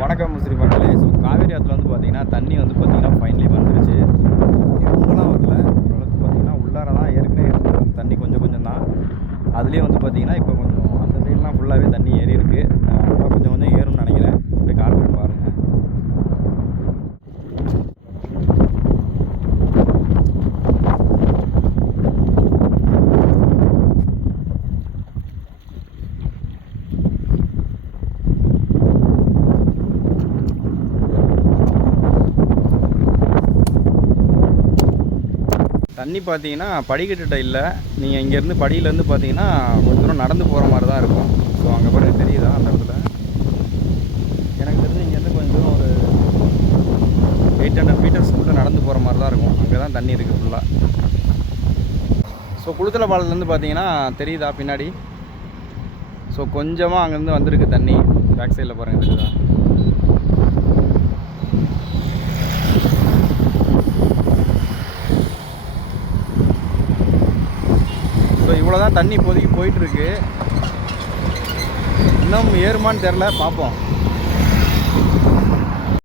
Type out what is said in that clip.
வணக்கம் முஸ்லிம் மக்களே. ஸோ காவேரி ஆற்றுல வந்து பார்த்தீங்கன்னா தண்ணி வந்து பார்த்தீங்கன்னா ஃபைனலி வந்துருச்சு. ரொம்பலாம் வரல, ஓரளவுக்கு பார்த்தீங்கன்னா உள்ளார தான் ஏற்கனவே இருந்தது தண்ணி கொஞ்சம் கொஞ்சம் தான். அதுலேயே வந்து பார்த்தீங்கன்னா இப்போ கொஞ்சம் அந்த சைட்லாம் ஃபுல்லாகவே தண்ணி ஏறி இருக்குது. இன்னும் கொஞ்சம் கொஞ்சம் ஏறும்னு நினைக்கிறேன். அப்படியே காட்டுறேன் பாருங்கள். தண்ணி பார்த்தீங்கன்னா படிக்கட்டுகிட்ட இல்லை. நீங்கள் இங்கேருந்து படியிலேருந்து பார்த்தீங்கன்னா கொஞ்சம் தூரம் நடந்து போகிற மாதிரி தான் இருக்கும். ஸோ அங்கே பாருங்க தெரியுதா அந்த இடத்துல. எனக்கு தெரிஞ்சு இங்கேருந்து கொஞ்சம் தூரம் ஒரு 800 மீட்டர்ஸ்க்குள்ளே நடந்து போகிற மாதிரி தான் இருக்கும். அங்கே தான் தண்ணி இருக்குது ஃபுல்லாக. ஸோ குளுத்தலை பாலத்துலேருந்து பார்த்தீங்கன்னா தெரியுதா பின்னாடி. ஸோ கொஞ்சமாக அங்கேருந்து வந்திருக்கு தண்ணி. பேக் சைடில் பாருங்கள் தெரியுதா. ஸோ இவ்வளோ தான் தண்ணி இப்போதைக்கு போயிட்டுருக்கு. இன்னும் ஏறுமான்னு தெரில, பார்ப்போம்.